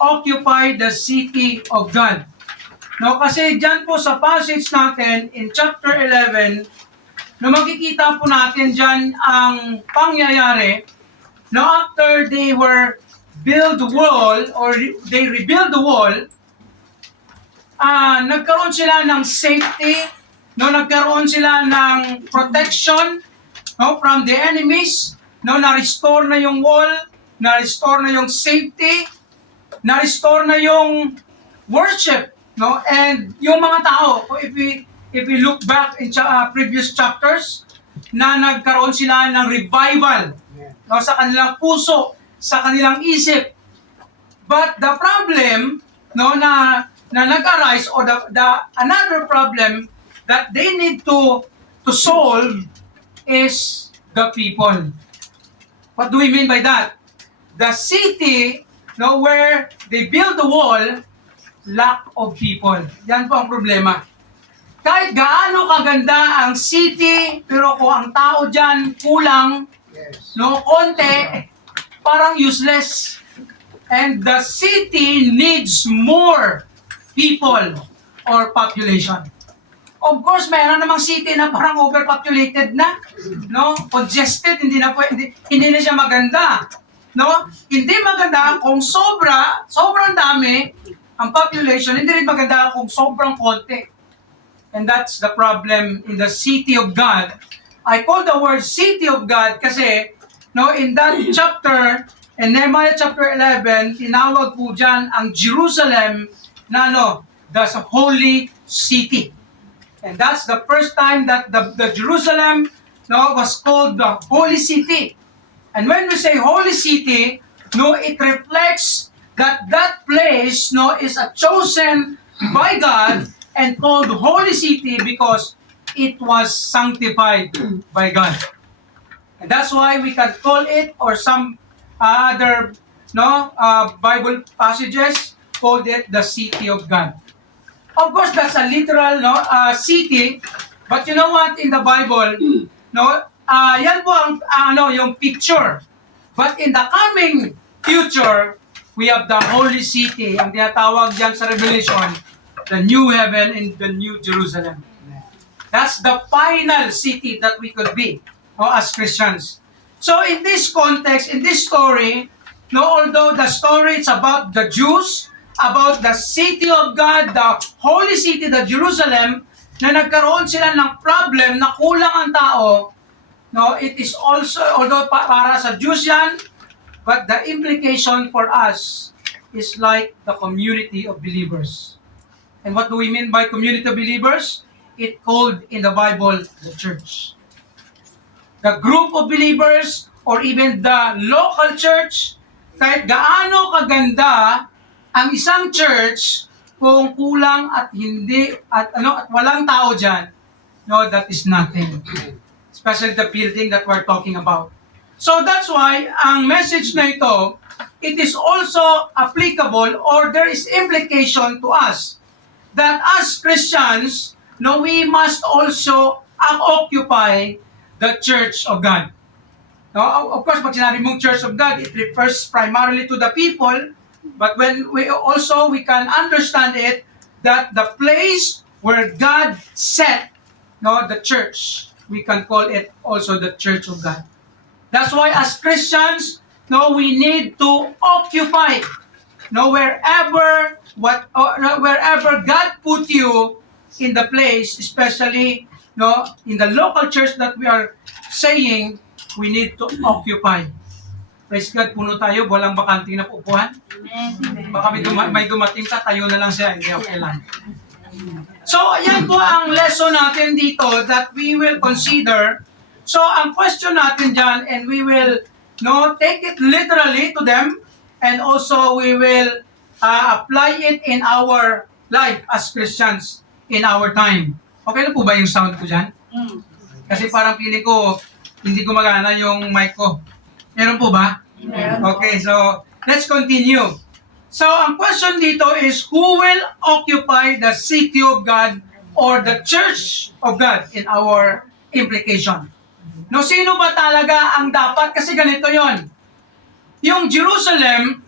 occupy the city of God. No, kasi dyan po sa passage natin in chapter 11, no, makikita po natin dyan ang pangyayari. No, after they were build the wall or they rebuild the wall, nagkaroon sila ng safety, no, nagkaroon sila ng protection, no, from the enemies, no, na-restore na yung wall, na-restore na yung safety, na-restore na yung worship, no, and yung mga tao, if we look back in previous chapters, na nagkaroon sila ng revival, no, sa kanilang puso, sa kanilang isip. But the problem, no, na nag-arise, or the another problem that they need to solve is the people. What do we mean by that? The city, no, where they build the wall, lack of people. Yan po ang problema. Kahit gaano kaganda ang city, pero kung ang tao dyan kulang, no, konti, parang useless. And the city needs more people or population. Of course, mayroon namang city na parang overpopulated na, no? Congested, hindi na siya maganda, no? Hindi maganda kung sobrang dami ang population, hindi rin maganda kung sobrang konti. And that's the problem in the city of God. I call the word city of God kasi, no, in that chapter, in Nehemiah chapter 11, tinawag po dyan ang Jerusalem na, no, the holy city. And that's the first time that the Jerusalem, no, was called the holy city. And when we say holy city, no, it reflects that place, no, is a chosen by God and called holy city because it was sanctified by God. And that's why we can call it, or some other, no, Bible passages called it the city of God. Of course, that's a literal, no, city, but you know what, in the Bible, no, yan po ang yung picture. But in the coming future, we have the holy city, ang tinatawag diyan sa Revelation, the new heaven and the new Jerusalem. That's the final city that we could be, no, as Christians. So in this context, in this story, no, although the story is about the Jews, about the city of God, the holy city, the Jerusalem, na nagkaroon sila ng problem na kulang ang tao, no, it is also, although para sa Jews yan, but the implication for us is like the community of believers. And what do we mean by community of believers? It called in the Bible the church. The group of believers, or even the local church, kahit gaano kaganda ang isang church, kung kulang at hindi at walang tao diyan, no, that is nothing. Especially the building that we're talking about. So that's why ang message na ito, it is also applicable, or there is implication to us that as Christians, no, we must also occupy the church of God. No, of course, pag sinabi mong church of God, it refers primarily to the people, but when we can understand it that the place where God set, no, the church, we can call it also the church of God. That's why as Christians, no, we need to occupy, no, wherever God put you in the place, especially, no, in the local church that we are saying, we need to occupy. Praise God, puno tayo, walang bakanting na upuan. Baka may dumating ka, tayo na lang siya, hindi okay lang. So, ayan po ang lesson natin dito that we will consider. So, ang question natin dyan, and we will, no, take it literally to them, and also we will apply it in our life as Christians in our time. Okay na po ba yung sound ko dyan? Kasi parang feeling ko, hindi gumagana yung mic ko. Meron po ba? Okay, so let's continue. So ang question dito is, who will occupy the city of God or the church of God in our implication? No, sino ba talaga ang dapat? Kasi ganito yon. Yung Jerusalem,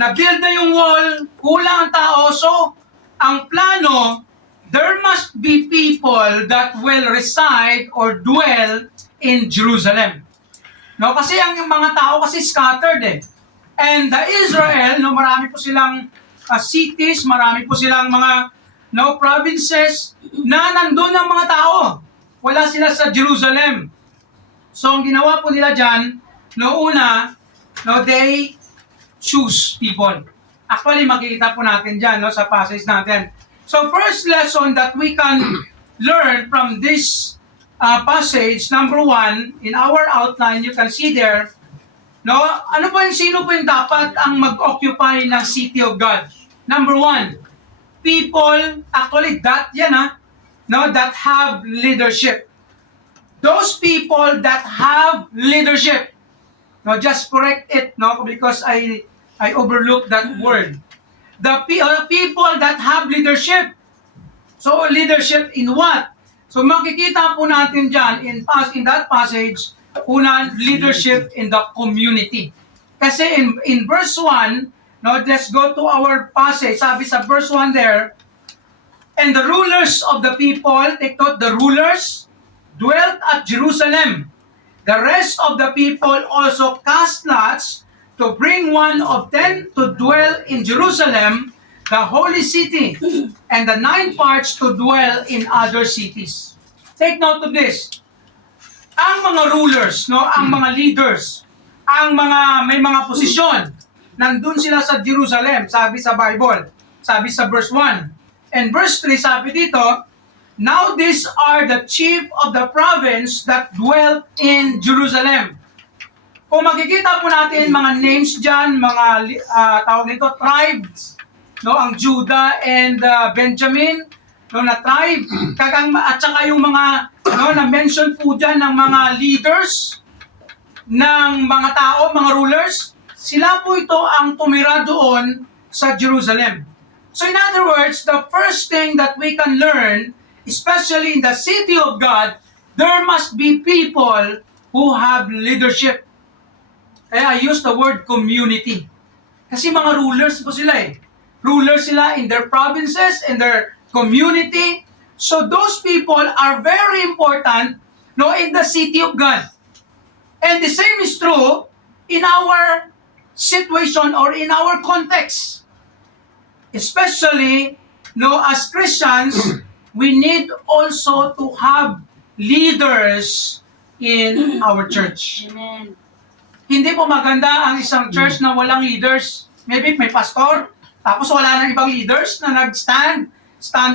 na-build na yung wall, kulang ang tao, so ang plano, there must be people that will reside or dwell in Jerusalem. No, kasi ang mga tao kasi scattered eh. And the Israel, no, marami po silang cities, marami po silang mga provinces na nandun ang mga tao. Wala sila sa Jerusalem. So ang ginawa po nila dyan, una, they choose people. Actually, makikita po natin dyan sa passage natin. So first lesson that we can learn from this passage, number 1, in our outline, you can see there, sino po yung dapat ang mag-occupy ng city of God? Number 1, people, actually that that have leadership. Those people that have leadership. Just correct it, because I overlooked that word. The people that have leadership. So leadership in what? So makikita po natin dyan in that passage, leadership in the community. Kasi in verse 1, let's go to our passage. Sabi sa verse 1 there, and the rulers of the people, take note, the rulers dwelt at Jerusalem. The rest of the people also cast lots to bring one of them to dwell in Jerusalem, the holy city, and the 9 parts to dwell in other cities. Take note of this. Ang mga rulers, ang mga leaders, ang may mga posisyon, nandun sila sa Jerusalem, sabi sa Bible, sabi sa verse 1. And verse 3, sabi dito, now these are the chief of the province that dwelt in Jerusalem. Kung makikita po natin mga names dyan, mga tawag nito, tribes, ang Judah and Benjamin, na tribe, at saka yung mga, na-mention po dyan ng mga leaders, ng mga tao, mga rulers, sila po ito ang tumira doon sa Jerusalem. So in other words, the first thing that we can learn, especially in the city of God, there must be people who have leadership. Kaya I use the word community. Kasi mga rulers po sila eh. Rulers sila in their provinces, in their community. So those people are very important in the city of God. And the same is true in our situation or in our context. Especially, as Christians, we need also to have leaders in our church. Amen. Hindi po maganda ang isang church na walang leaders. Maybe may pastor, tapos wala nang ibang leaders na stand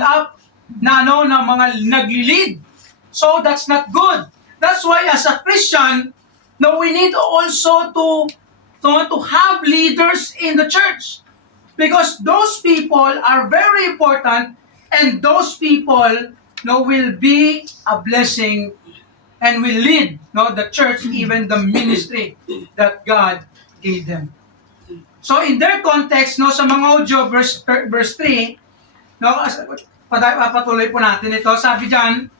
up, na mga nag-lead. So that's not good. That's why as a Christian, we need also to have leaders in the church. Because those people are very important, and those people will be a blessing and will lead the church, even the ministry that God gave them. So in their context, sa mga audio, verse 3, patuloy po natin ito, sabi dyan,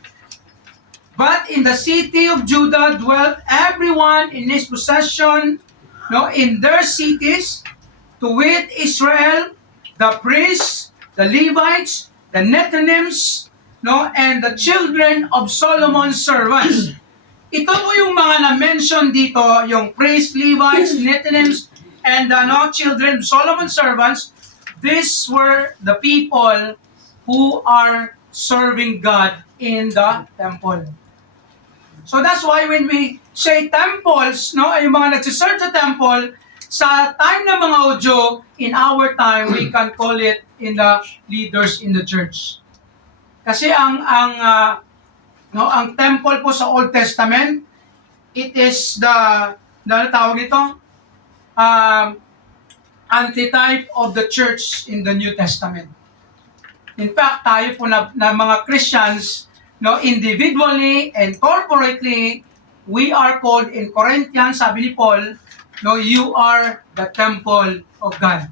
but in the city of Judah dwelt everyone in his possession, in their cities, to wit Israel, the priests, the Levites, the Nethinims, and the children of Solomon's servants. Ito po yung mga na-mention dito, yung priests, Levites, Nethinims, and children of Solomon's servants. These were the people who are serving God in the temple. So that's why when we say temples, yung mga nagsiserve sa temple, sa time ng mga audio, in our time, we can call it in the leaders in the church. Kasi ang temple po sa Old Testament, it is tawag nito, antitype of the church in the New Testament. In fact, tayo po na mga Christians, individually and corporately, we are called in Corinthians, sabi ni Paul, you are the temple of God.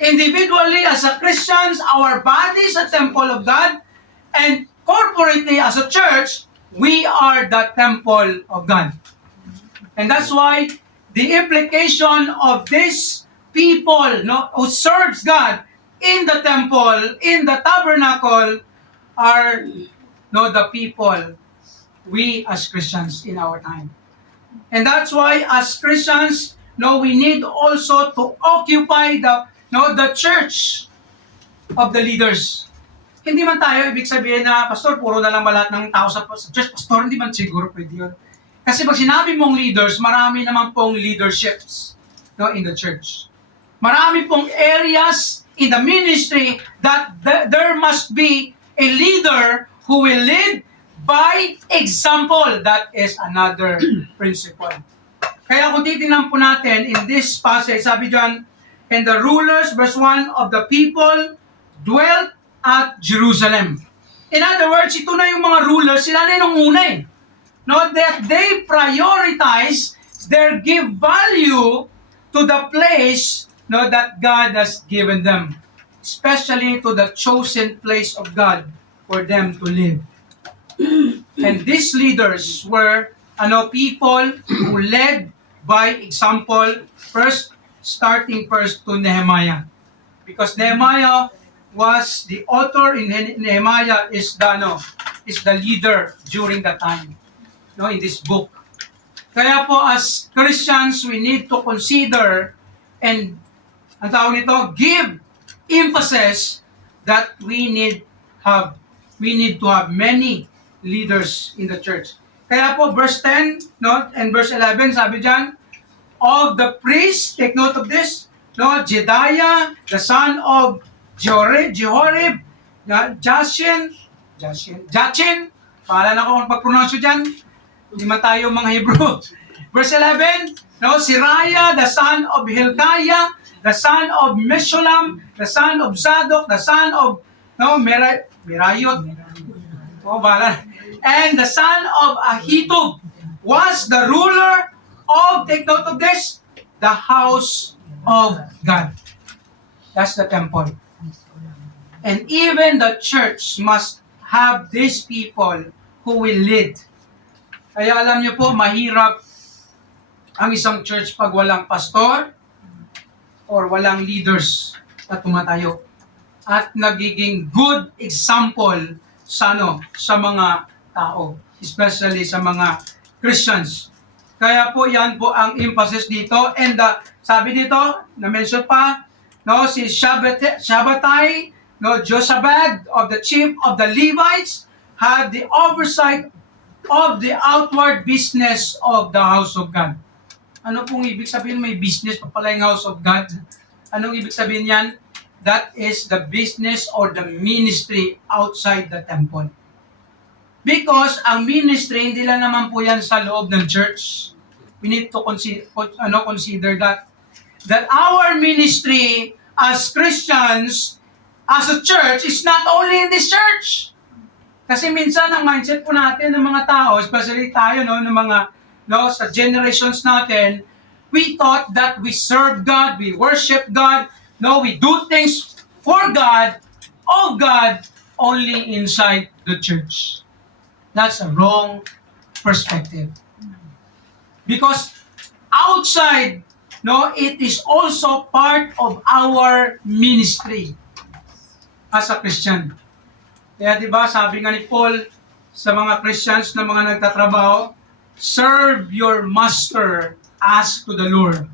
Individually, as a Christians, our body is a temple of God, and corporately, as a church, we are the temple of God. And that's why the implication of this people, no, who serves God in the temple, in the tabernacle, are, no, the people, we as Christians in our time. And that's why as Christians, no, we need also to occupy the church of the leaders. Hindi man tayo ibig sabihin na, Pastor, puro na lang ba lahat ng tao sa church? Pastor, hindi man siguro pwede yun. Kasi pag sinabi mong leaders, marami naman pong leaderships, no, in the church. Marami pong areas in the ministry that there must be a leader who will lead by example. That is another principle. Kaya kung titingnan po natin in this passage, sabi dyan, and the rulers, verse 1, of the people dwelt at Jerusalem. In other words, ito na yung mga rulers, sila na yung una eh. No, that they prioritize, they give value to the place, no, that God has given them. Especially to the chosen place of God for them to live. And these leaders were people who led by example, starting first to Nehemiah. Because Nehemiah was the author in Nehemiah is the leader during that time, no, in this book. Kaya po as Christians, we need to consider and ang tawag nito, give emphasis that we need to have many leaders in the church. Kaya po verse 10, no, and verse 11 sabi diyan, of the priests, take note of this, no, Jedaiah, the son of Jehorib, Jachin, paala na ko kung pag-pronounce dyan, hindi man tayo mga Hebrew. Verse 11, no, Siraiah, the son of Hilkiah, the son of Meshulam, the son of Zadok, the son of Merayot, and the son of Ahitub was the ruler of, take note of this, the house of God. That's the temple. And even the church must have these people who will lead. Kaya alam niyo po, mahirap ang isang church pag walang pastor or walang leaders na tumatayo at nagiging good example sa mga tao, especially sa mga Christians. Kaya po yan po ang emphasis dito. And sabi dito, na-mention pa, no, si Shabbatai, no, Josabad of the chief of the Levites had the oversight of the outward business of the house of God. Ano pong ibig sabihin? May business pa pala yung house of God. Anong ibig sabihin yan? That is the business or the ministry outside the temple. Because ang ministry, hindi lang naman po yan sa loob ng church. We need to consider that our ministry as Christians, as a church, is not only in this church. Kasi minsan ang mindset po natin ng mga tao, especially tayo, ng mga, sa generations natin, we thought that we serve God, we worship God, we do things for God, of God, only inside the church. That's a wrong perspective. Because outside, it is also part of our ministry as a Christian. Kaya diba, sabi nga ni Paul sa mga Christians na mga nagtatrabaho, serve your master as to the Lord.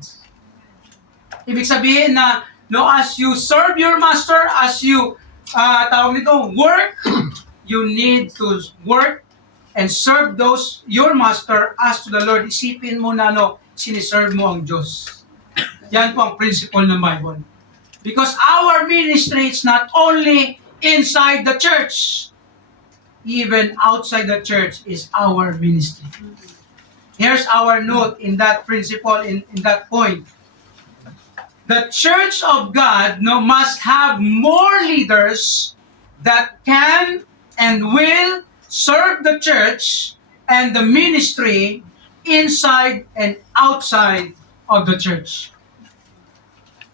Ibig sabihin na, as you serve your master, as you, work, you need to work and serve your master as to the Lord. Isipin mo na, siniserve mo ang Diyos. Yan po ang principle ng Bible. Because our ministry is not only inside the church, even outside the church is our ministry. Here's our note in that principle, in that point. The church of God must have more leaders that can and will serve the church and the ministry inside and outside of the church.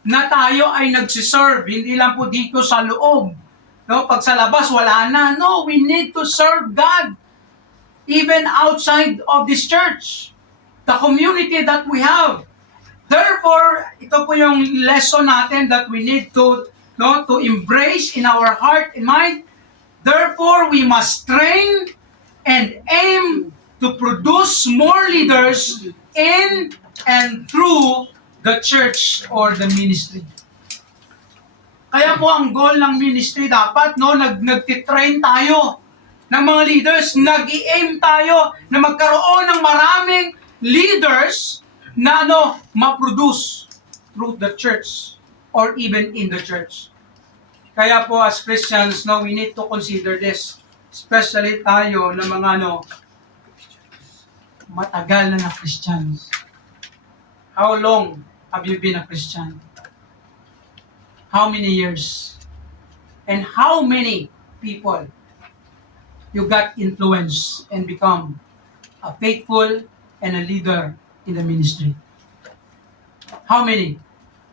Na tayo ay nagsiserve, hindi lang po dito sa loob. Pag sa labas, wala na. No, we need to serve God. Even outside of this church. The community that we have. Therefore, ito po yung lesson natin that we need to embrace in our heart and mind. Therefore, we must train and aim to produce more leaders in and through the church or the ministry. Kaya po ang goal ng ministry dapat nagtitrain tayo ng mga leaders, nag-i-aim tayo na magkaroon ng maraming leaders na ma-produce through the church or even in the church. Kaya po as Christians, we need to consider this. Especially tayo na mga matagal na Christians. How long have you been a Christian? How many years? And how many people you got influence and become a faithful and a leader in the ministry? How many?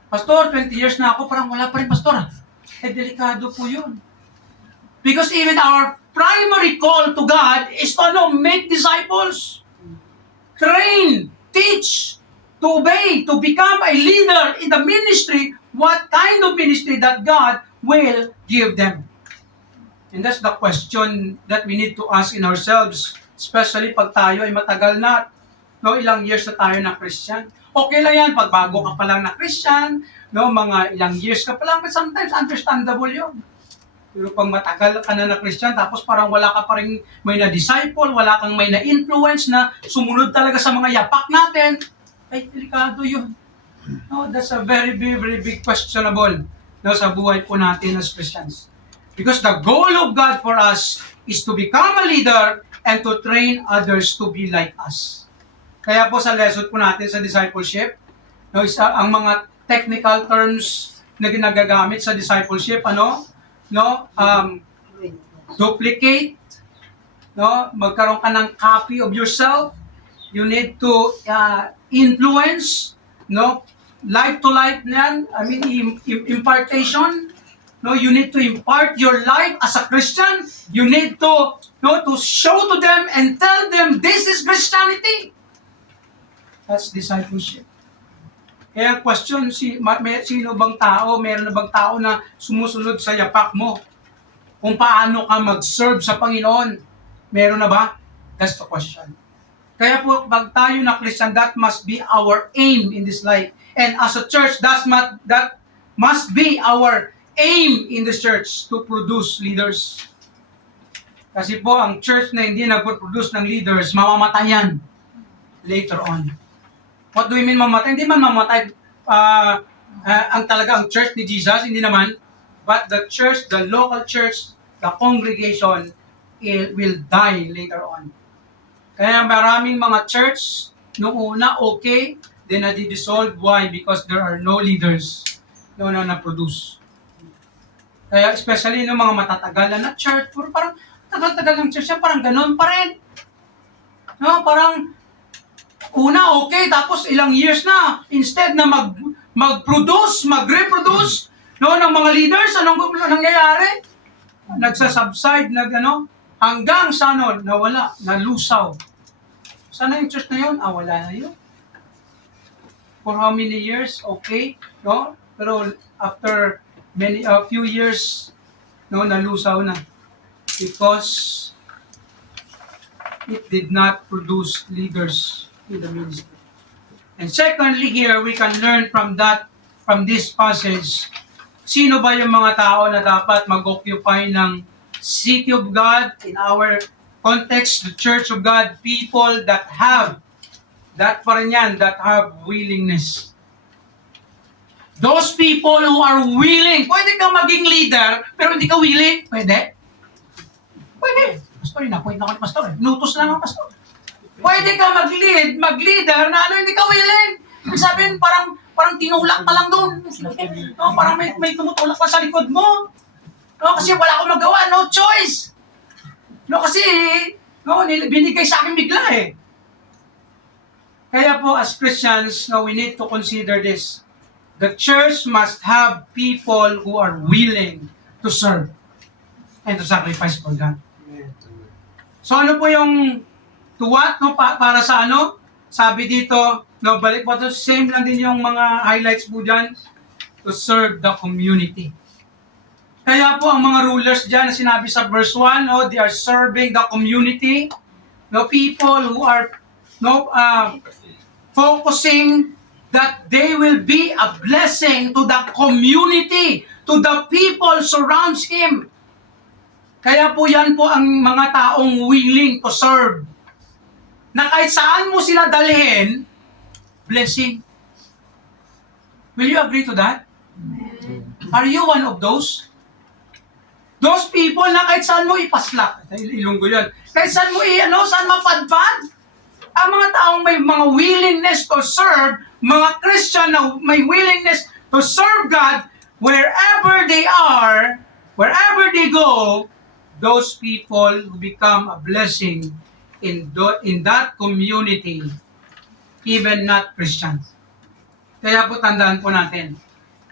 Pastor, 20 years na ako, parang wala pa rin, Pastor. Delikado po yun. Because even our primary call to God is to make disciples. Train, teach, to obey, to become a leader in the ministry, what kind of ministry that God will give them. And that's the question that we need to ask in ourselves, especially pag tayo ay matagal na, ilang years na tayo na Christian. Okay lang yan, pag bago ka pa lang na Christian, mga ilang years ka pa lang, but sometimes understandable yun. Pero pag matagal ka na Christian, tapos parang wala ka pa rin may na-disciple, wala kang may na-influence na sumunod talaga sa mga yapak natin, ay delikado yun. That's a very, very, very big questionable sa buhay po natin as Christians. Because the goal of God for us is to become a leader and to train others to be like us. Kaya po sa lesson po natin sa discipleship, ang mga technical terms na ginagagamit sa discipleship, duplicate, magkaroon ka ng copy of yourself, you need to influence, life to life yan, impartation, you need to impart your life as a Christian. You need to show to them and tell them this is Christianity. That's discipleship. Kaya question, sino bang tao, meron na bang tao na sumusunod sa yapak mo? Kung paano ka mag-serve sa Panginoon, meron na ba? That's the question. Kaya po, pag tayo na Christian, that must be our aim in this life. And as a church, that must be our aim in the church to produce leaders. Kasi po, ang church na hindi nag-produce ng leaders, mamamatayan later on. What do you mean mamatay? Hindi man mamatay ang church ni Jesus, hindi naman. But the church, the local church, the congregation, will die later on. Kaya maraming mga church, noong una, okay, then nadi-dissolve. Why? Because there are no leaders na produce. Kaya especially ng mga matatagalan na church, parang tagal-tagal ng church, parang ganun pa rin. Parang una okay, tapos ilang years na, instead na mag-produce, mag-reproduce, ng mga leaders, anong nangyayari? Nagsasubside, hanggang sa nawala, nalusaw. Sana yung church na yun? Wala na yun. For how many years? Okay, pero after a few years, nalusaw na. Because it did not produce leaders in the ministry. And secondly, here we can learn from this passage, sino ba yung mga tao na dapat mag-occupy ng city of God, in our context, the church of God, people that have willingness. Those people who are willing. Pwede ka maging leader, pero hindi ka willing. Pwede? Pwede. Pastor, na-point na ako ni Pastor. Nutos lang ang Pastor. Pwede ka mag-leader na hindi ka willing. Sabihin, parang tinulak ka lang doon. Parang may tumutulak pa sa likod mo. Kasi wala akong magawa. No choice. Kasi binigay sa akin bigla eh. Kaya po, as Christians, we need to consider this. The church must have people who are willing to serve and to sacrifice for God. So ano po yung to what? Para sa ano? Sabi dito, No, balik po to, same lang din yung mga highlights po dyan, to serve the community. Kaya po ang mga rulers dyan na sinabi sa verse 1, no, they are serving the community. No, people who are focusing that they will be a blessing to the community, to the people surrounds him. Kaya po yan po ang mga taong willing to serve. Na kahit saan mo sila dalhin, blessing. Will you agree to that? Are you one of those? Those people na kahit saan mo ipaslak. Ilunggo yan. Kahit saan mo saan mapadpad. Ang mga taong may mga willingness to serve, mga Christian na may willingness to serve God, wherever they are, wherever they go, those people become a blessing in that community, even not Christians. Kaya po tandaan po natin,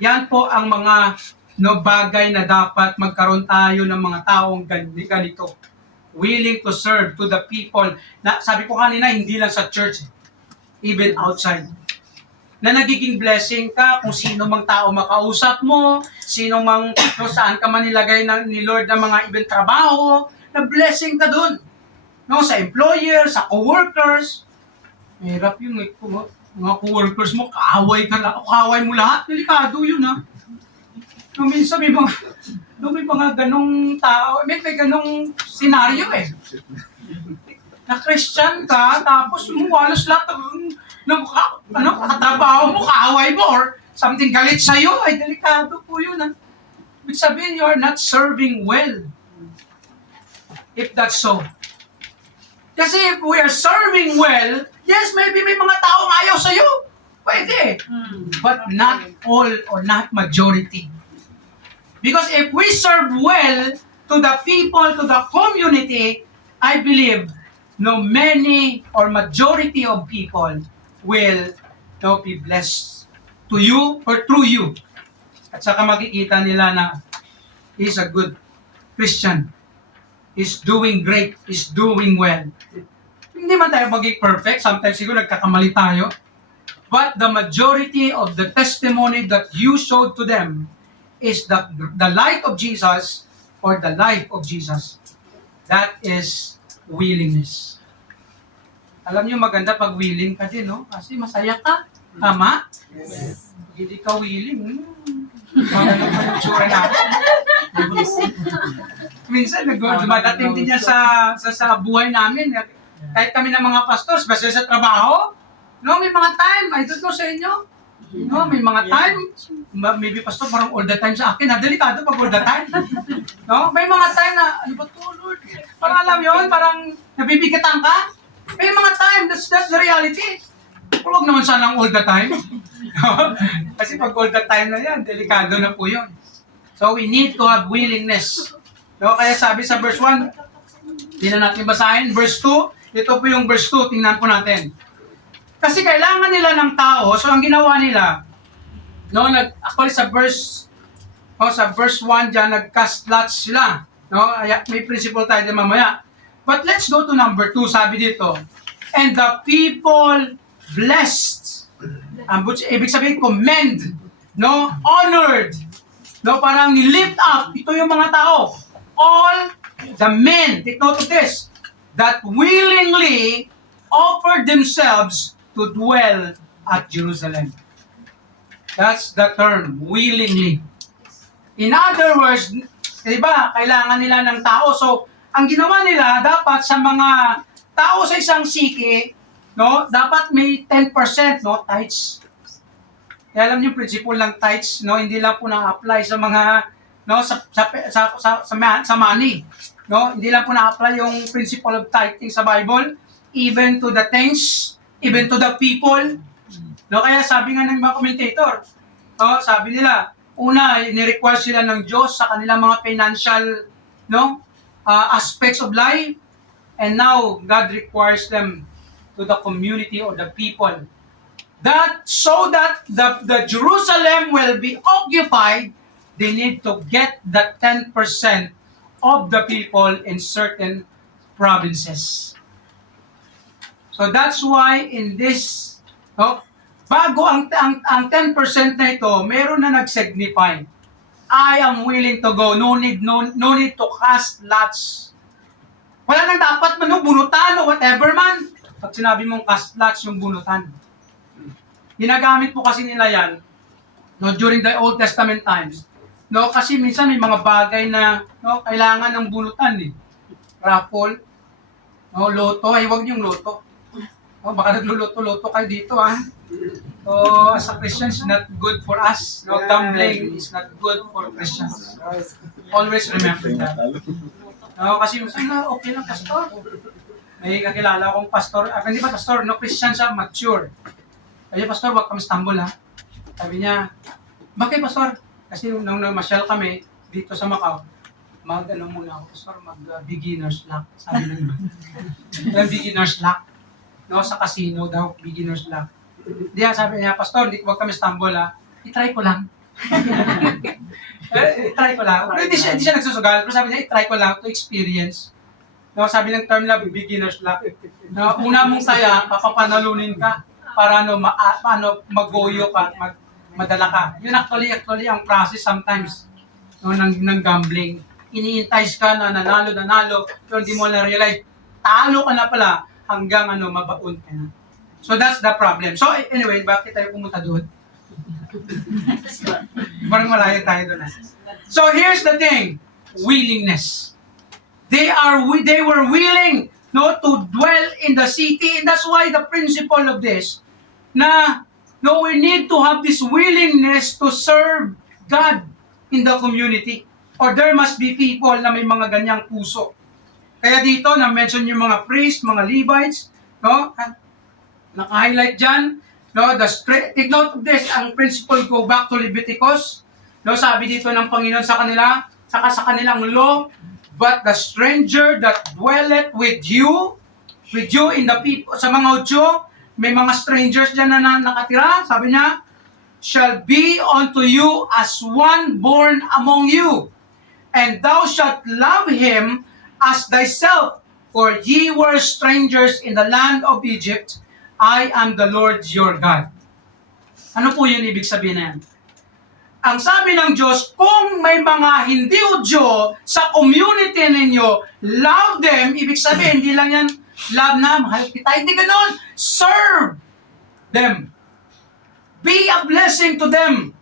yan po ang mga bagay na dapat magkaroon tayo ng mga taong ganito. Willing to serve to the people. Na, sabi ko kanina, hindi lang sa church, even outside. Na nagiging blessing ka kung sino mang tao makausap mo, sino mang saan ka man nilagay ni Lord ng mga ibang trabaho, na blessing ka dun. No, sa employer, sa co-workers. Mahirap yung mga co-workers mo, kaaway mo lahat. Delikado yun, ha? No, minsan may mga ganong tao, may ganong senaryo eh. Na Christian ka, tapos halos lahat ng katrabaho mo, kaaway mo, or something galit sa'yo, ay delikado po yun. Ha? Ibig sabihin, you are not serving well. If that's so. Kasi if we are serving well, yes, maybe may mga taong ayaw sa'yo. Pwede. But not all or not majority. Because if we serve well to the people, to the community, I believe many or majority of people will be blessed to you or through you. At saka makikita nila na he's a good Christian. He's doing great. He's doing well. Hindi man tayo maging perfect. Sometimes siguro nagkakamali tayo. But the majority of the testimony that you showed to them is the light of Jesus or the life of Jesus. That is willingness. Alam niyo, maganda pag willing ka din, no? Kasi masaya ka. Tama? Yes. Hindi ka willing. Maganda pa yung tsura natin. Minsan, dumadating din yan sa buhay namin. Kahit kami ng mga pastors, basta sa trabaho, no, may mga time, I don't know sa inyo, no, may mga time, maybe pastor, parang all the time sa akin, delikado pag all the time. No, may mga time na, ano ba to, Lord? Parang alam yun, parang nabibigatan ka. May mga time, that's the reality. Huwag naman sanang all the time. Kasi pag all the time na yan, delikado na po yun. So we need to have willingness. No, kaya sabi sa verse 1, hindi na natin basahin. Verse 2, ito po yung verse 2, tingnan po natin. Kasi kailangan nila ng tao, so ang ginawa nila, no, actually sa verse 1 dyan, nag-cast lots sila. No, may principle tayo din mamaya. But let's go to number 2, sabi dito. And the people blessed. Ibig sabihin, commend, no, honored, no, parang lift up, ito yung mga tao. All the men, take note of this, that willingly offered themselves to dwell at Jerusalem. That's the term, willingly. In other words, diba, kailangan nila ng tao. So, ang ginawa nila, dapat sa mga tao sa isang city, no, dapat may 10%, no, tithes. Kaya alam niyo, principle ng tithes, no, hindi lang po na-apply sa mga, no, sa money. No, hindi lang po na-apply yung principle of tithing sa Bible, even to the things, even to the people. No, kaya sabi nga ng mga commentator, no, sabi nila, una, ni-require sila ng Diyos sa kanilang mga financial, no, aspects of life, and now God requires them to the community or the people. That so that the Jerusalem will be occupied, they need to get the 10% of the people in certain provinces. So that's why in this No? Bago ang 10% na ito, meron na nag-signify. I am willing to go. No need to cast lots. Wala nang dapat man, no, bunutan o whatever man. Pag sinabi mong cast lots, yung bunutan. Ginagamit po kasi nila yan, no, during the Old Testament times. No, kasi minsan may mga bagay na, no, kailangan ng bunutan eh. Raffle, no, loto, ay wag yung loto. No, baka nagluluto-loto kayo dito ah. So, as a Christian, it's not good for us. No, gambling is not good for Christians. Always remember that. No, kasi okay lang, pastor. May kakilala akong pastor, hindi ba pastor, no, Christian siya, mature. Kaya pastor, wag kami stumble ha. Sabi niya, bakit pastor? Kasi nung namasyal kami dito sa Macau, muna ako, pastor, beginner's luck. Sabi niya. Beginner's luck. No, sa casino daw, beginner's luck. Diya, sabi niya, pastor, wag kami stumble ha. I-try ko lang. I-try ko lang. Hindi siya nagsusugal, pero sabi niya, i-try ko lang to experience. No, sabi ng term na beginner's luck. No, una mong saya, papapanalunin ka para mag-goyo ka, madala ka. Yun actually ang process sometimes, no, ng gambling. Ini-entice ka na nanalo, pero hindi mo na-realize, talo ka na pala hanggang mabaon ka na. So that's the problem. So anyway, bakit tayo pumunta doon? Parang malayo tayo doon. So here's the thing, willingness. They were willing, no, to dwell in the city, and that's why the principle of this, na no, we need to have this willingness to serve God in the community. Or there must be people na may mga ganyang puso. Kaya dito, na-mention yung mga priests, mga Levites, no? Naka-highlight dyan, no? Take note of this, ang principle, go back to Leviticus, no? Sabi dito ng Panginoon sa kanila, saka sa kanilang law, but the stranger that dwelleth with you in the people, sa mga Hudyo, may mga strangers dyan na nakatira, sabi niya, shall be unto you as one born among you, and thou shalt love him as thyself, for ye were strangers in the land of Egypt. I am the Lord your God. Ano po yun ibig sabihin na yan? Ang sabi ng Diyos, kung may mga hindi Hudyo sa community ninyo, love them, ibig sabihin, hindi lang yan, love na, mahal kita, hindi ganon. Serve them. Be a blessing to them.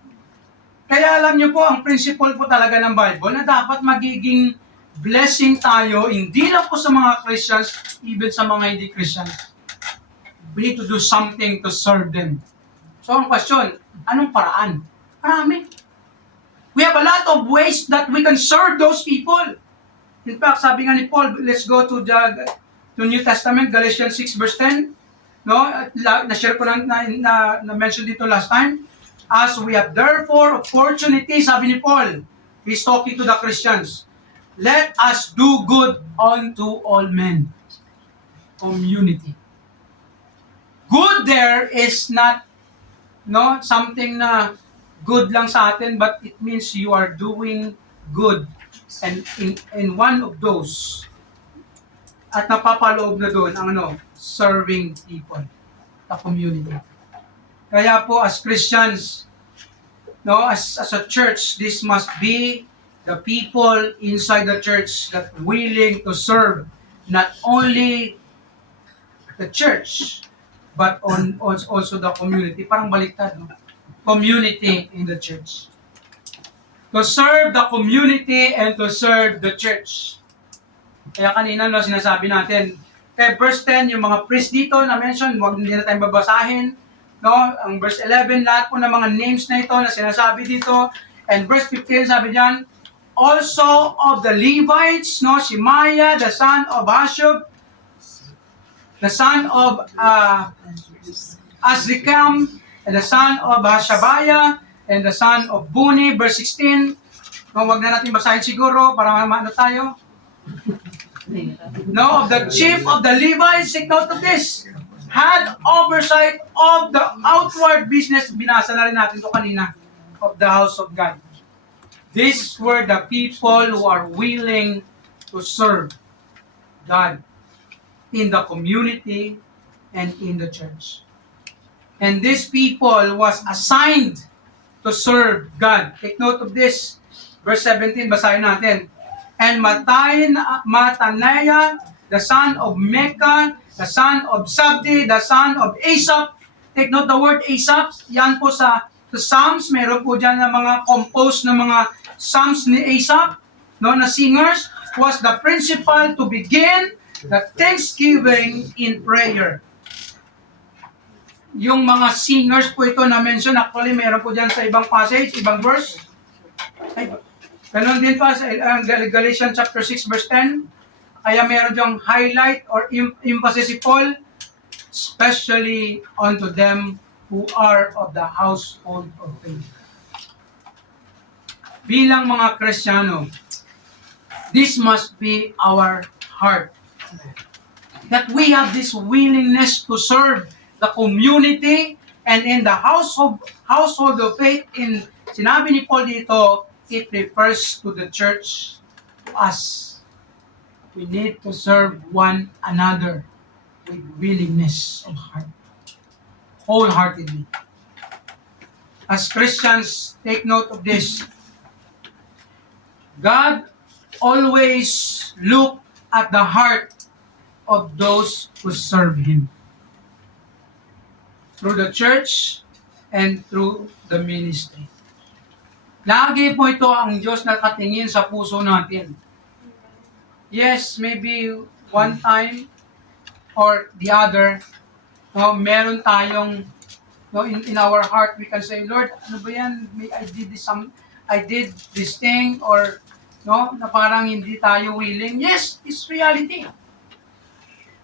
Kaya alam niyo po, ang principle po talaga ng Bible na dapat magiging blessing tayo, hindi lang po sa mga Christians, even sa mga hindi Christians. We need to do something to serve them. So ang question, anong paraan? Marami. We have a lot of ways that we can serve those people. In fact, sabi nga ni Paul, let's go to the New Testament, Galatians 6 verse 10. No, na-share ko na-mention dito last time. As we have therefore opportunity, sabi ni Paul, he's talking to the Christians, let us do good unto all men. Community. Good there is not something na good lang sa atin, but it means you are doing good. And in one of those, at napapaloob na doon ang serving people, the community. Kaya po as Christians, as a church, this must be the people inside the church that willing to serve not only the church, but also the community. Parang baliktad, no? Community in the church. To serve the community and to serve the church. Kaya kanina sinasabi natin, kaya verse 10, yung mga priest dito na mention, hindi na tayong babasahin. No? Ang verse 11, lahat po ng mga names na ito na sinasabi dito. And verse 15, sabi diyan, also of the Levites, Shemaiah, the son of Hashub, the son of Azrikam, and the son of Hashabiah, and the son of Buni, verse 16. Wag na natin basahin siguro para maano tayo. No, of the chief of the Levites, take note of this, had oversight of the outward business. Binasa na rin natin ito kanina, of the house of God. These were the people who are willing to serve God in the community and in the church. And these people was assigned to serve God. Take note of this. Verse 17, basahin natin. And Mataniah, the son of Mecca, the son of Zabdi, the son of Asaph. Take note the word Asaph. Yan po sa Psalms. Meron po dyan na mga composed na mga Psalms ni Asaph, no, na singers, was the principal to begin the thanksgiving in prayer. Yung mga singers po ito na mention, actually meron po dyan sa ibang passage, ibang verse. Ay, ganun din pa sa Galatians chapter 6 verse 10. Kaya meron diyang highlight or emphasis si Paul, especially unto them who are of the household of faith. Bilang mga Kristiyano, this must be our heart. That we have this willingness to serve the community and in the household of faith. In sinabi ni Paul dito, it refers to the church, to us. We need to serve one another with willingness of heart, wholeheartedly. As Christians, take note of this. God always look at the heart of those who serve Him. Through the church and through the ministry. Lagi po ito ang Diyos nakatingin sa puso natin. Yes, maybe one time or the other, no, meron tayong, no, in our heart we can say, Lord, ano ba yan? I did this thing, or no, na parang hindi tayo willing. Yes, it's reality.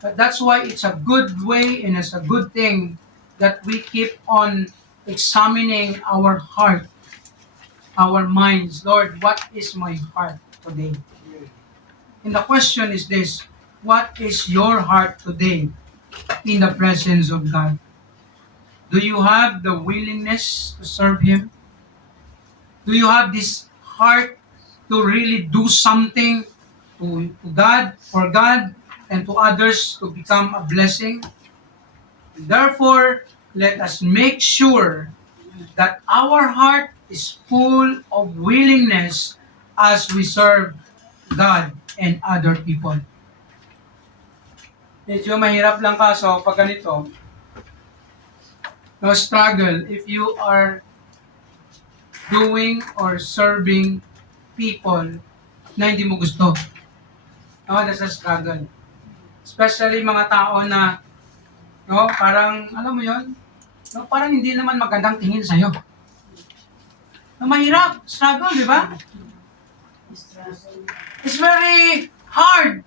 But that's why it's a good way and it's a good thing that we keep on examining our heart, our minds. Lord, what is my heart today? And the question is this, what is your heart today in the presence of God? Do you have the willingness to serve Him? Do you have this heart to really do something to God, for God, and to others to become a blessing? Therefore, let us make sure that our heart is full of willingness as we serve God and other people. Medyo mahirap lang kaso pag ganito, no struggle if you are doing or serving people na hindi mo gusto. No, that's a struggle. Especially mga tao na, no, parang, alam mo yon, no, parang hindi naman magandang tingin sa'yo. No, mahirap, struggle, di ba? It's very hard,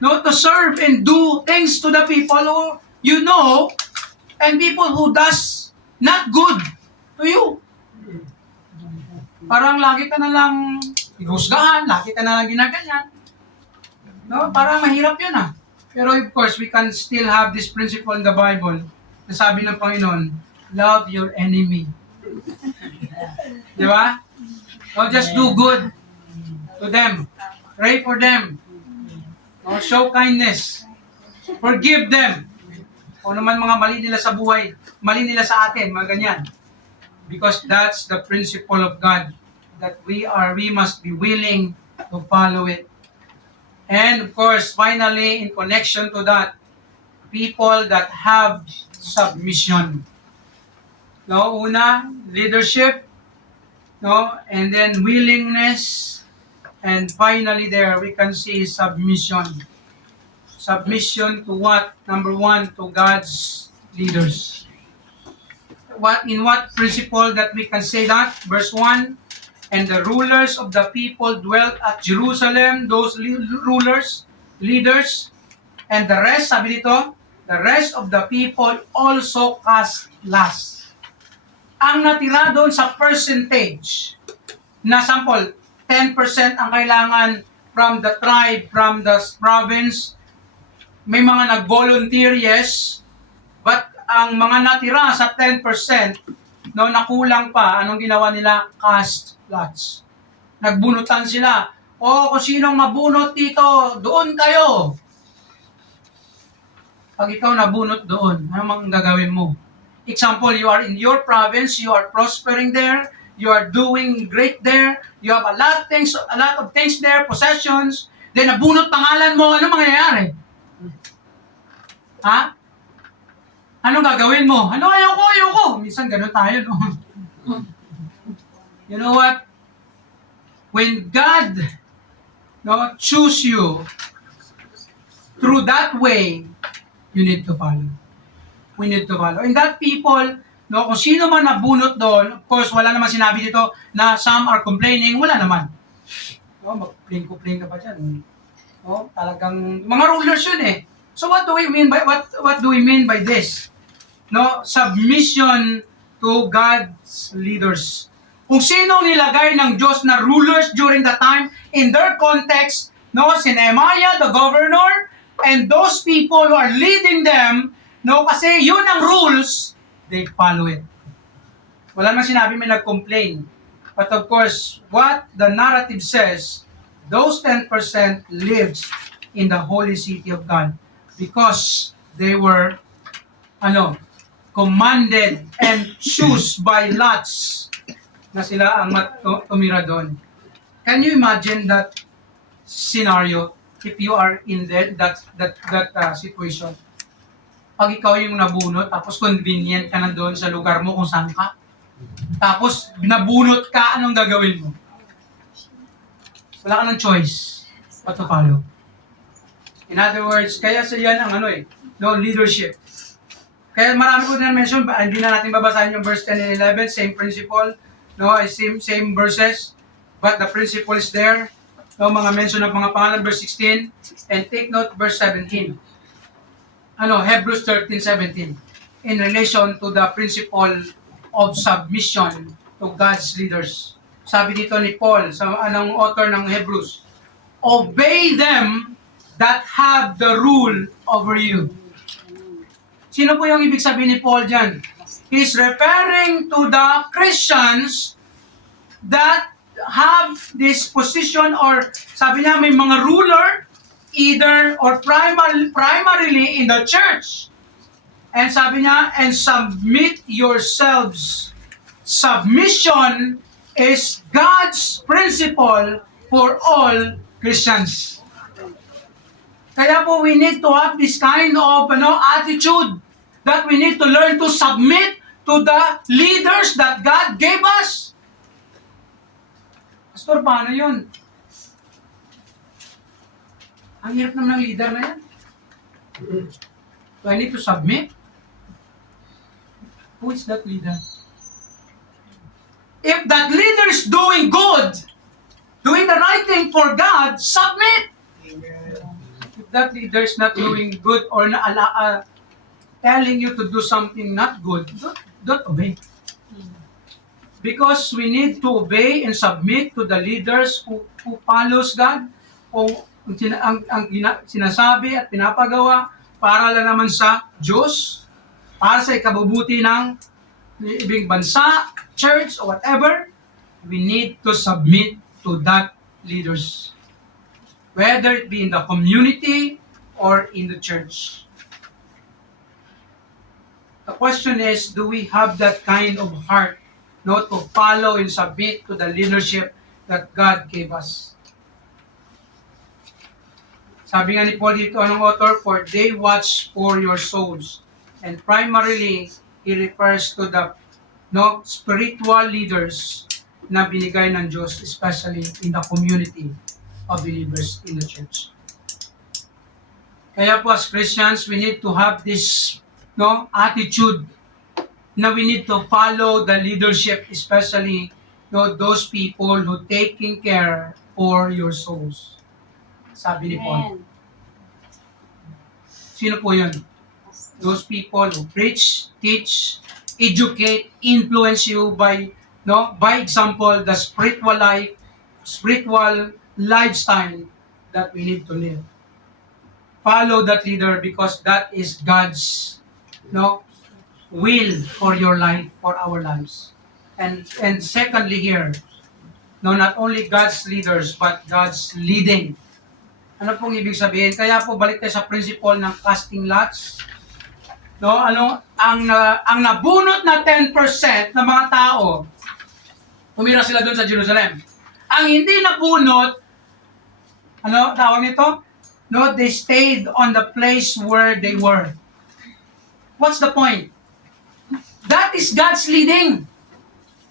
no, to serve and do things to the people who you know and people who does not good to you. Parang lagi ka na lang husgahan, lagi ka na lang ginaganyan. No, parang mahirap yun . Pero of course, we can still have this principle in the Bible na sabi ng Panginoon, love your enemy. Di ba? No, just do good to them. Pray for them. No, show kindness. Forgive them. Kung naman mga mali nila sa buhay, mali nila sa atin, mga ganyan. Because that's the principle of God that we must be willing to follow it. And of course, finally, in connection to that, people that have submission. No, una, leadership, no, and then willingness, and finally there we can see submission. Submission to what? Number one, to God's leaders. In what principle that we can say that? Verse 1, and the rulers of the people dwelt at Jerusalem, those rulers, leaders, and the rest, sabi dito, the rest of the people also cast lots. Ang natira doon sa percentage, na sample, 10% ang kailangan from the tribe, from the province, may mga nag-volunteer, yes, but ang mga natira sa 10%, no, nakulang pa, anong ginawa nila? Cast lots. Nagbunutan sila. O, kung sinong mabunot dito, doon kayo. Pag ikaw nabunot doon, ano mang gagawin mo? Example, you are in your province, you are prospering there, you are doing great there, you have a lot of things there, possessions, then nabunot pangalan mo, ano mangyayari? Ha? Anong gagawin mo? Ano, ayoko. Minsan ganun tayo, no? You know what? When God choose you through that way, you need to follow. We need to follow. And that people, kung sino man nabunot doon, of course, wala naman sinabi dito na some are complaining, wala naman. Mag-complain ka pa dyan. Talagang, mga rulers yun eh. So what do we mean by this? Submission to God's leaders. Kung sino nilagay ng Diyos na rulers during the time, in their context, si Nehemiah, the governor, and those people who are leading them, kasi yun ang rules, they follow it. Wala nang sinabi may nag-complain. But of course, what the narrative says, those 10% lives in the holy city of God because they were commanded and choose by lots na sila ang tumira doon. Can you imagine that scenario if you are in that situation? Pag ikaw yung nabunot, tapos convenient ka na doon sa lugar mo kung saan ka, tapos nabunot ka, anong gagawin mo? Wala ka ng choice but to follow. In other words, kaya sa yan ang leadership. Kaya marami ko din na-mention, hindi na natin babasahin yung verse 10 and 11, same principle, same verses, but the principle is there. Mga mention ng mga pangalan, verse 16, and take note, verse 17. Hebrews 13:17, in relation to the principle of submission to God's leaders. Sabi dito ni Paul, anong author ng Hebrews, obey them that have the rule over you. Sino po yung ibig sabihin ni Paul dyan? He's referring to the Christians that have this position, or sabi niya may mga ruler either or primarily in the church. And sabi niya, and submit yourselves. Submission is God's principle for all Christians. Kaya po we need to have this kind of attitude that we need to learn to submit to the leaders that God gave us. Pastor, paano yun? Ang hirap naman ng leader na yan. Do I need to submit? Who is that leader? If that leader is doing good, doing the right thing for God, submit. If that leader is not doing good or telling you to do something not good, don't obey. Because we need to obey and submit to the leaders who follows God, o ang sinasabi at pinapagawa para lang naman sa Diyos, para sa ikabubuti ng ibang bansa, church, or whatever. We need to submit to that leaders, whether it be in the community or in the church. The question is, do we have that kind of heart, to follow and submit to the leadership that God gave us? Sabi nga ni Paul dito, anong author? For they watch for your souls. And primarily, he refers to the spiritual leaders na binigay ng Diyos, especially in the community of believers in the church. Kaya po as Christians, we need to have this attitude na we need to follow the leadership, especially those people who taking care for your souls. Sabi ni Paul. Sino po yun? Those people who preach, teach, educate, influence you by example, the spiritual lifestyle that we need to live. Follow that leader because that is God's will for your life, for our lives. And secondly here, not only God's leaders, but God's leading. Ano pong ibig sabihin? Kaya po balik tayo sa principle ng casting lots. no, ang nabunot na 10% ng mga tao, tumira sila doon sa Jerusalem. Ang hindi nabunot, tawag nito? No, they stayed on the place where they were. What's the point? That is God's leading.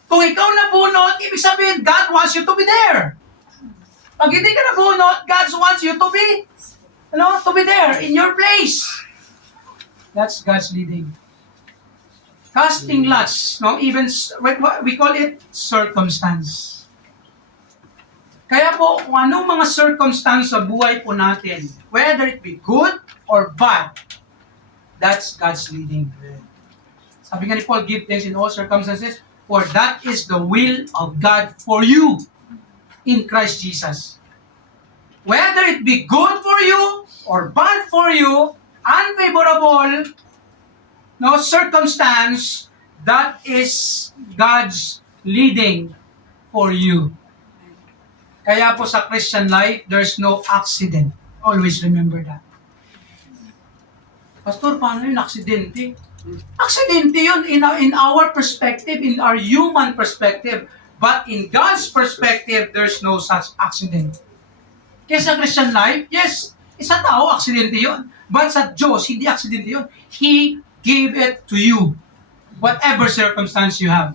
Kung ikaw nabunot, ibig sabihin, God wants you to be there. Pag hindi ka nabunot, God wants you to be there, in your place. That's God's leading. Casting lots, no? Even, we call it circumstance. Kaya po, kung anong mga circumstance sa buhay po natin, whether it be good or bad, that's God's leading. Sabi nga ni Paul, give thanks in all circumstances, for that is the will of God for you in Christ Jesus. Whether it be good for you or bad for you, unfavorable, no circumstance, that is God's leading for you. Kaya po sa Christian life, there's no accident. Always remember that. Pastor, paano yun? Aksidente? Aksidente yun in our perspective, in our human perspective. But in God's perspective, there's no such accident. Kaya sa Christian life, yes, isa tao, aksidente yun. But sa Diyos, hindi aksidente yun. He gave it to you. Whatever circumstance you have.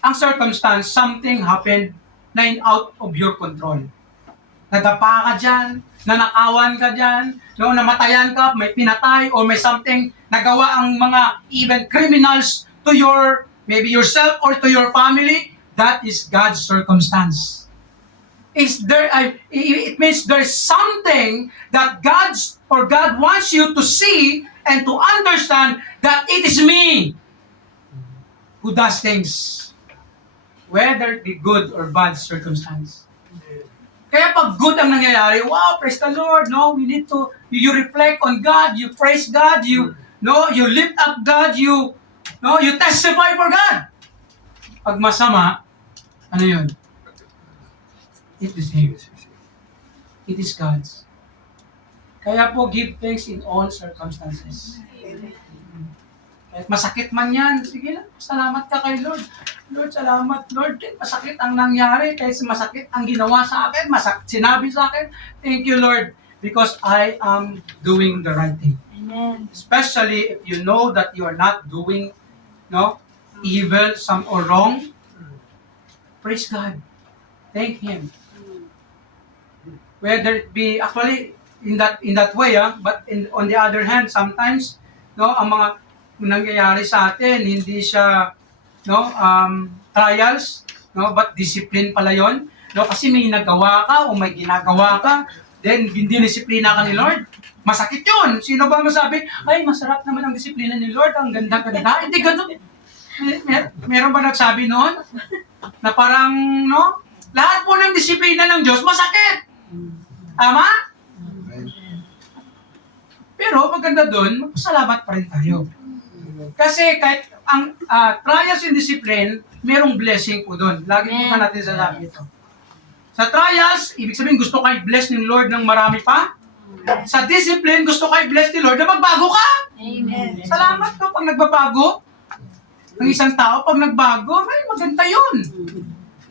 Ang circumstance, something happened na out of your control. Nadapa ka dyan, nanakawan ka dyan, no, namatayan ka, may pinatay, or may something nagawa ang mga even criminals to your, maybe yourself or to your family. That is God's circumstance. It means there's something that God wants you to see and to understand that it is me who does things. Whether it be good or bad circumstance. Kaya pag good ang nangyayari, wow, praise the Lord, no? We need to, you reflect on God, you praise God, you lift up God, you testify for God. Pag masama, ano yun? It is Him. It is God's. Kaya po, give thanks in all circumstances. Kahit masakit man yan, sige lang, salamat ka kay Lord. Lord, salamat, Lord. Kahit masakit ang nangyari, kahit masakit ang ginawa sa akin, sinabi sa akin, thank you, Lord, because I am doing the right thing. Amen. Especially if you know that you are not doing evil, or wrong, praise God. Thank Him. Whether it be, actually, in that way, but on the other hand, sometimes, ang mga nangyayari sa atin, hindi siya trials, but discipline pala yon. Kasi may nagawa ka o may ginagawa ka, then hindi disiplina ka ni Lord. Masakit yun. Sino ba masabi, ay, masarap naman ang disiplina ni Lord, ang ganda-ganda. Hindi ganun. Meron ba nagsabi noon? Na parang, lahat po ng disiplina ng Diyos, masakit. Tama? Pero maganda doon, magpasalamat pa rin tayo. Kasi kahit ang trials and discipline, merong blessing po doon. Lagi po natin sasabi ito. Sa trials, ibig sabihin gusto kayo bless ng Lord ng marami pa. Sa discipline, gusto kayo bless ni Lord na magbago ka. Amen. Salamat ko pag nagbabago. Ang isang tao, pag nagbago, may maganda yun.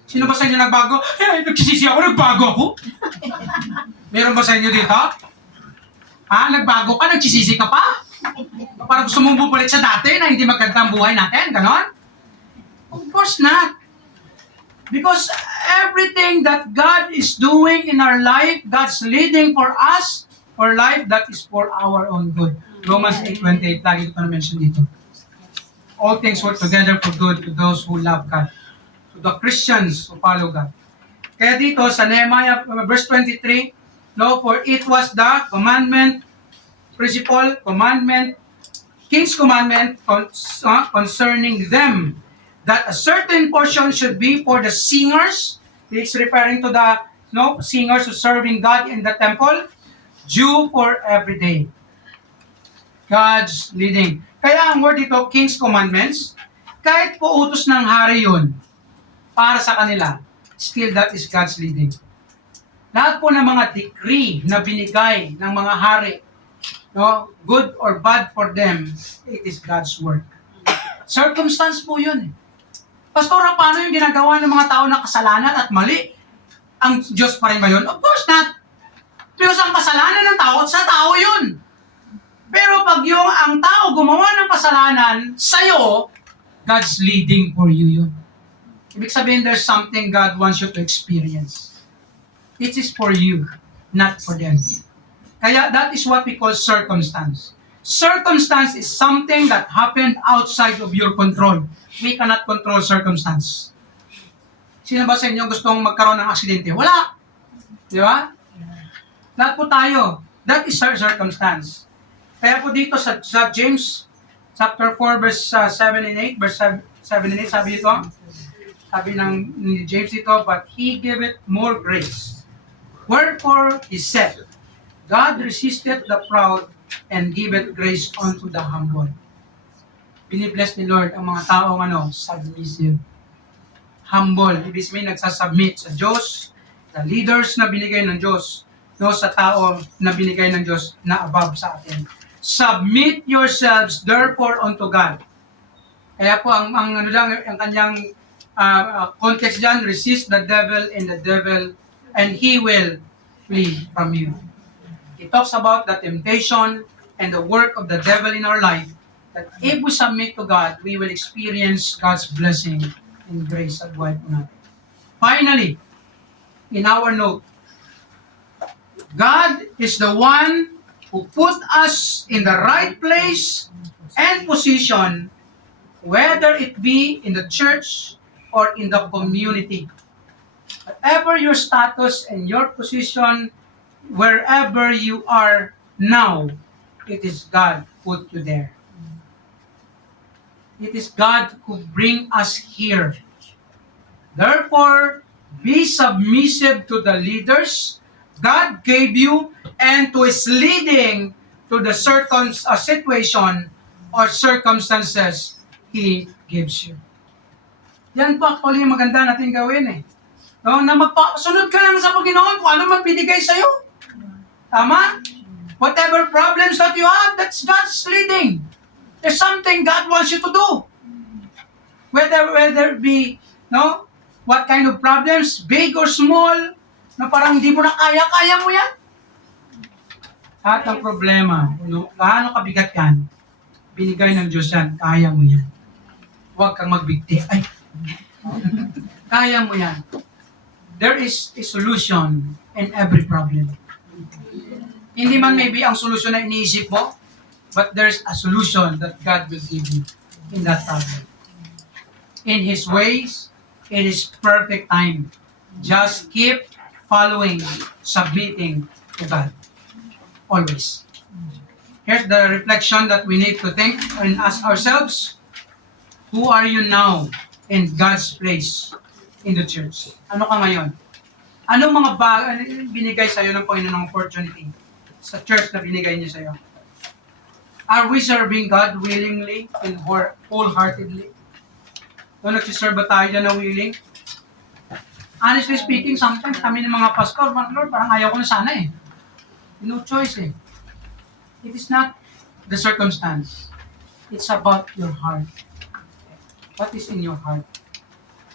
Sino ba sa inyo nagbago? Nagsisisi ako, nagbago ako. Meron ba sa inyo dito? Nagbago ka, nagsisisi ka pa? Parang gusto mong bumalik sa dati na hindi maganda ang buhay natin, ganon? Of course not. Because everything that God is doing in our life, God's leading for us, for life, that is for our own good. Romans 8:28, lagi ko na-mention dito. All things work together for good to those who love God, to the Christians who follow God. Kaya dito sa Nehemiah verse 23, for it was the King's commandment concerning them, that a certain portion should be for the singers. He's referring to the singers who serving God in the temple, due for every day. God's leading. Kaya ang word dito, King's Commandments, kahit po utos ng hari yun, para sa kanila, still that is God's leading. Lahat po ng mga decree na binigay ng mga hari, no, good or bad for them, it is God's work. Circumstance po yun. Pastor, paano yung ginagawa ng mga tao na kasalanan at mali? Ang Diyos pa rin ba yun? Of course not. Because ang kasalanan ng tao, sa tao yun. Pero pag yung ang tao gumawa ng kasalanan sa'yo, God's leading for you yun. Ibig sabihin, there's something God wants you to experience. It is for you, not for them. Kaya that is what we call circumstance. Circumstance is something that happened outside of your control. We cannot control circumstance. Sino ba sa inyo gustong magkaroon ng aksidente? Wala. Di ba? Lahat po tayo. That is our circumstance. Kaya po dito sa James chapter 4 verse 7 and 8, verse 7 and 8, sabi dito, sabi ni James dito, but he giveth more grace. Wherefore he said, God resisteth the proud and giveth grace unto the humble. Binibless ni Lord ang mga taong submissive. Humble, ibig sabihin nagsasubmit sa Diyos, the leaders na binigay ng Diyos, no, sa tao na binigay ng Diyos na above sa atin. Submit yourselves therefore unto God. Kaya po ang kanyang context diyan, resist the devil and he will flee from you. It talks about the temptation and the work of the devil in our life, that if we submit to God, we will experience God's blessing and grace at buhay po natin. Finally, in our note, God is the one who put us in the right place and position, whether it be in the church or in the community. Whatever your status and your position, wherever you are now, it is God who put you there. It is God who bring us here. Therefore, be submissive to the leaders God gave you and to His leading to the certain situation or circumstances He gives you. Yan po actually yung maganda natin gawin eh. No, na magpasunod ka lang sa Panginoon kung ano man binigay sa'yo. Tama? Whatever problems that you have, that's God's leading. There's something God wants you to do. Whether it be, no, what kind of problems, big or small, na parang hindi mo na kaya mo yan. At ang problema, gaano kabigat yan, binigay ng Diyos yan, kaya mo yan. Huwag kang magbigti. Ay, kaya mo yan. There is a solution in every problem. Hindi man maybe ang solusyon na iniisip mo, but there's a solution that God will give you in that problem. In His ways, in His perfect time. Just keep following, submitting to God. Always. Here's the reflection that we need to think and ask ourselves. Who are you now in God's place in the church? Ano ka ngayon? Anong mga binigay sa'yo ng Panginoon ng opportunity sa church na binigay niya sa'yo? Are we serving God willingly and wholeheartedly? Kung nagsiserve ba tayo dyan na willing? Honestly speaking, sometimes kami ng mga pastor, Lord, parang ayaw ko na sana eh. No choice eh. It is not the circumstance. It's about your heart. What is in your heart?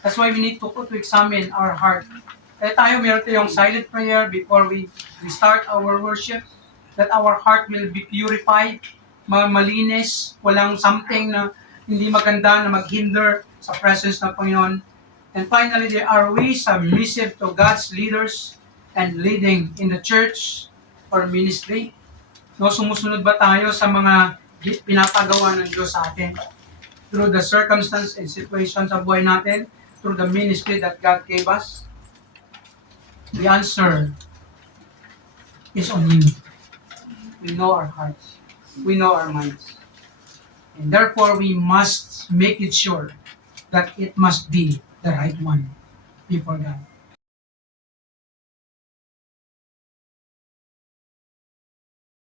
That's why we need to examine our heart. Kaya tayo, meron tayong silent prayer before we start our worship, that our heart will be purified, malinis, walang something na hindi maganda na maghinder sa presence ng Panginoon. And finally, are we submissive to God's leaders and leading in the church or ministry? No, sumusunod ba tayo sa mga pinapagawa ng Diyos sa atin? Through the circumstance and situations sa buhay natin, through the ministry that God gave us? The answer is on you. We know our hearts. We know our minds. And therefore, we must make it sure that it must be the right one before God.